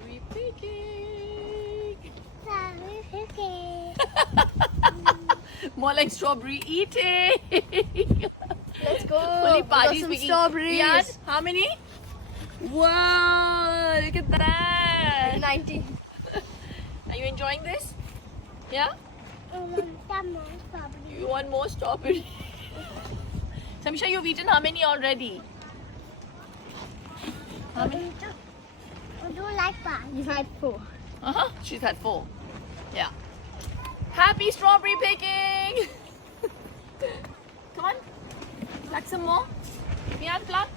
Strawberry picking. Strawberry picking. More like strawberry eating. Let's go. Fully We got party some speaking. strawberries. Yeah, how many? Wow, look at that. 90. Are you enjoying this? Yeah? You want more strawberry? Samisha, you've eaten how many already? How many? I do like that. You had 4. She's had 4. Yeah. Happy strawberry picking! Come on. Pluck some more. Mian, pluck.